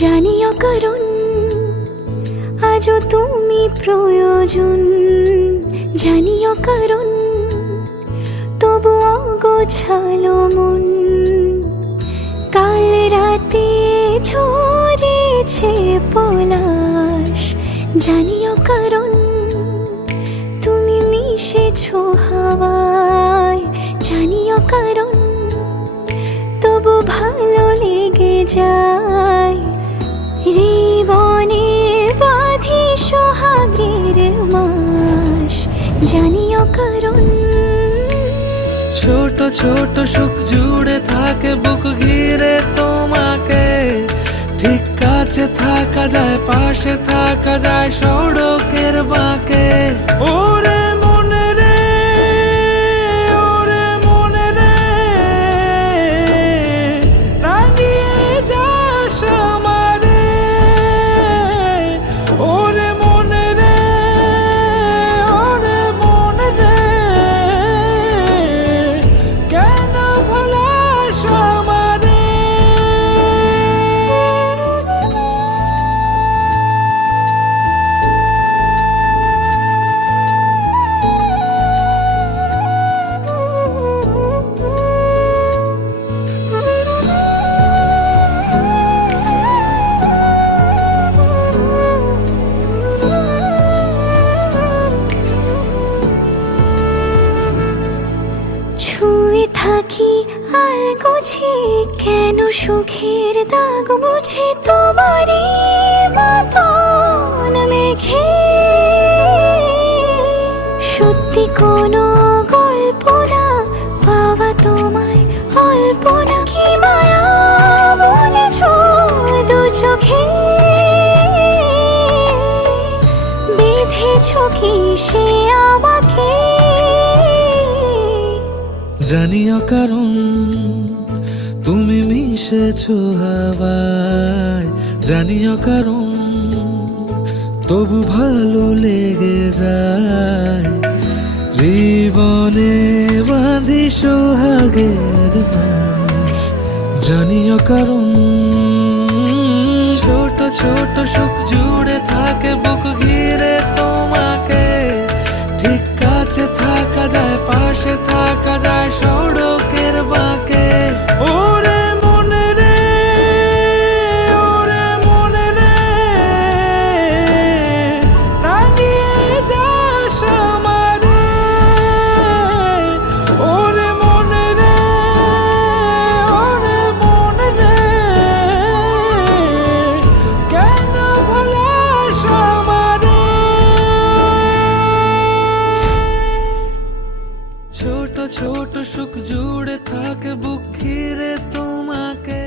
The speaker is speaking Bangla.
জানিও কারণ আজও তুমি প্রয়োজন, জানিও কারণ তবু অগোছালো মন। কাল রাতে ঝরেছে পলাশ, জানিও কারণ তুমি মিশেছো হাওয়ায়, জানিও কারণ তবু ভালো লেগে যায়। জীবনে বাঁধি সোহাগের মাস, জানিও কারণ ছোট ছোট সুখ জুড়ে থাকে বুক ঘিরে তোমাকে। ঠিক কাছে থাকা যায়, পাশে থাকা যায় সড়কের বাঁকে। ওরে মনে রে, ওরে মনে রে, রাঙিয়ে যাস আমারে। ওরে মনে রে, ওরে মনে রে, কেন ভোলাস আমারে। ছুঁয়ে থাকি আর গুছি কেন সুখের দাগ মুছে তোমারই মতন মেঘে। সত্যি কোনো গল্প না পাওয়া তোমায় অল্প না, কি মায়া বলেছ দু চোখে। বেঁধেছ কি সে আমাকে, জানিও কারণ তুমি মিশেছো হাওয়ায়, জানিও কারণ তবু ভালো লেগে যায়। জীবনে বাঁধি সোহাগের মাস, জানিও কারণ ছোট ছোট সুখ জুড়ে থাকে বুক ঘিরে তোমাকে। ঠিক কাছে থাকা যায়, পাশে থাকা যায় সড়কের বাঁকে। ওরে মনে রে, ওরে মনে রে, রাঙিয়ে যাস আমারে। ওরে মনে রে, ওরে মনে রে, কেন ভোলাস আমারে। ছোট ছোট সুখ জুড়ে থাকে বুক ঘিরে তোমাকে।